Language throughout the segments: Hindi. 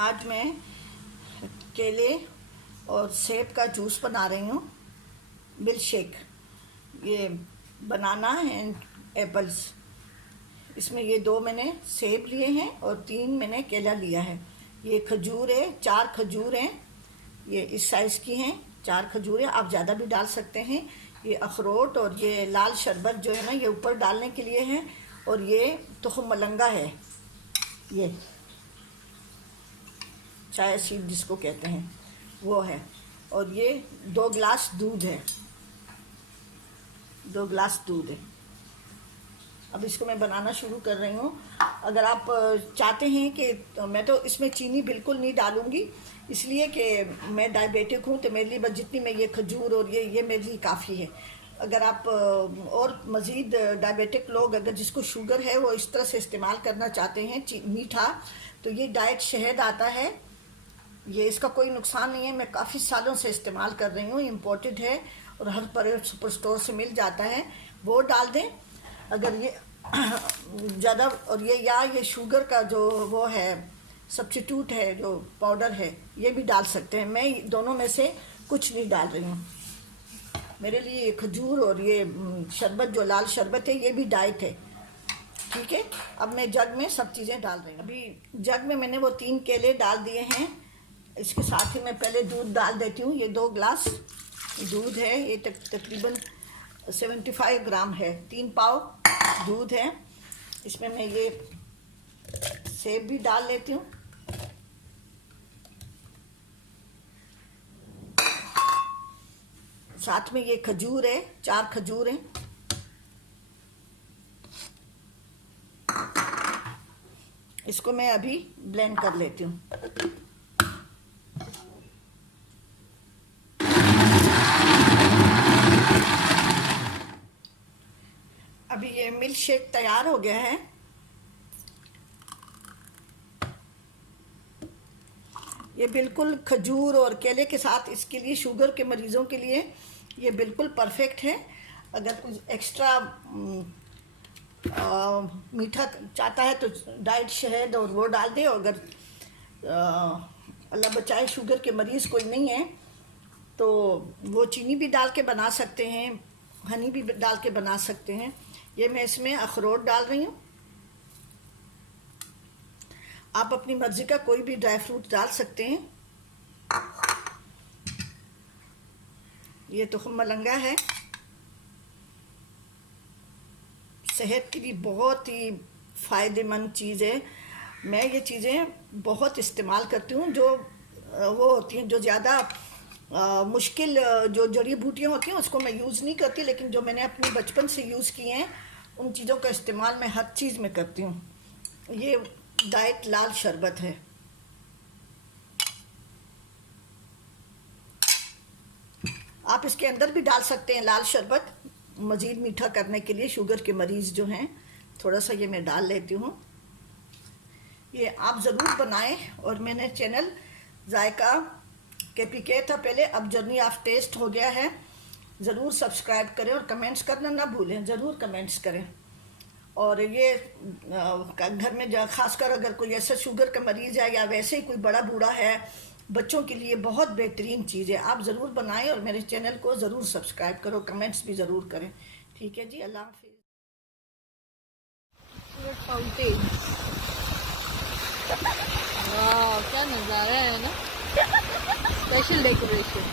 आज मैं केले और सेब का जूस बना रही हूँ, मिल्क शेक। ये बनाना एंड एप्पल्स, इसमें ये 2 मैंने सेब लिए हैं और 3 मैंने केला लिया है। ये खजूर है, 4 खजूर हैं, ये इस साइज़ की हैं 4 खजूर हैं, आप ज़्यादा भी डाल सकते हैं। ये अखरोट और ये लाल शरबत जो है ना, ये ऊपर डालने के लिए है। और ये तुखम मलंगा है, ये चाय सीड जिसको कहते हैं वो है। और ये 2 गिलास दूध है, 2 गिलास दूध है। अब इसको मैं बनाना शुरू कर रही हूँ। अगर आप चाहते हैं कि मैं तो इसमें चीनी बिल्कुल नहीं डालूँगी, इसलिए कि मैं डायबिटिक हूँ, तो मेरे लिए बस जितनी मैं ये खजूर और ये मेरे लिए काफ़ी है। अगर आप और मज़ीद डायबिटिक लोग, अगर जिसको शुगर है, वो इस तरह से इस्तेमाल करना चाहते हैं मीठा, तो ये डाइट शहद आता है, ये इसका कोई नुकसान नहीं है। मैं काफ़ी सालों से इस्तेमाल कर रही हूँ, इम्पोर्टेड है और हर पर सुपर स्टोर से मिल जाता है, वो डाल दें अगर ये ज़्यादा। और ये शुगर का जो वो है सब्स्टिट्यूट है, जो पाउडर है, ये भी डाल सकते हैं। मैं दोनों में से कुछ नहीं डाल रही हूँ। मेरे लिए ये खजूर और ये शरबत, जो लाल शरबत है, ये भी डाइट है, ठीक है। अब मैं जग में सब चीज़ें डाल रही हूँ। अभी जग में मैंने वो 3 केले डाल दिए हैं। इसके साथ ही मैं पहले दूध डाल देती हूँ। ये 2 गिलास दूध है, ये तकरीबन 75 ग्राम है, 3 पाव दूध है। इसमें मैं ये सेब भी डाल लेती हूँ। साथ में ये खजूर है, 4 खजूर हैं। इसको मैं अभी ब्लेंड कर लेती हूँ। अभी ये मिल्क शेक तैयार हो गया है। ये बिल्कुल खजूर और केले के साथ, इसके लिए शुगर के मरीज़ों के लिए ये बिल्कुल परफेक्ट है। अगर कुछ एक्स्ट्रा मीठा चाहता है तो डाइट शहद और वो डाल दे। अगर अल्लाह बचाए शुगर के मरीज़ कोई नहीं है तो वो चीनी भी डाल के बना सकते हैं, हनी भी डाल के बना सकते हैं। ये मैं इसमें अखरोट डाल रही हूँ। आप अपनी मर्ज़ी का कोई भी ड्राई फ्रूट डाल सकते हैं। ये तुखम मलंगा है, सेहत के लिए बहुत ही फ़ायदेमंद चीज़ है। मैं ये चीज़ें बहुत इस्तेमाल करती हूँ। जो वो होती हैं, जो ज़्यादा मुश्किल जो जड़ी बूटियाँ होती हैं, उसको मैं यूज़ नहीं करती, लेकिन जो मैंने अपने बचपन से यूज़ किए हैं, उन चीज़ों का इस्तेमाल मैं हर चीज़ में करती हूँ। ये डाइट लाल शरबत है। आप इसके अंदर भी डाल सकते हैं लाल शरबत, मज़ीद मीठा करने के लिए। शुगर के मरीज़ जो हैं, थोड़ा सा ये मैं डाल लेती हूँ। ये आप ज़रूर बनाएं। और मैंने चैनल जायका KPK था पहले, अब जर्नी ऑफ टेस्ट हो गया है। ज़रूर सब्सक्राइब करें और कमेंट्स करना ना भूलें, ज़रूर कमेंट्स करें। और ये घर में ख़ासकर अगर कोई ऐसा शुगर का मरीज़ है या वैसे ही कोई बड़ा बूढ़ा है, बच्चों के लिए बहुत बेहतरीन चीज़ है। आप ज़रूर बनाएं और मेरे चैनल को ज़रूर सब्सक्राइब करो, कमेंट्स भी ज़रूर करें, ठीक है जी। अल्लाह हाफिज़। वाह, क्या नज़ारा है ना, स्पेशल डेकोरेशन।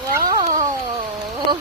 वाह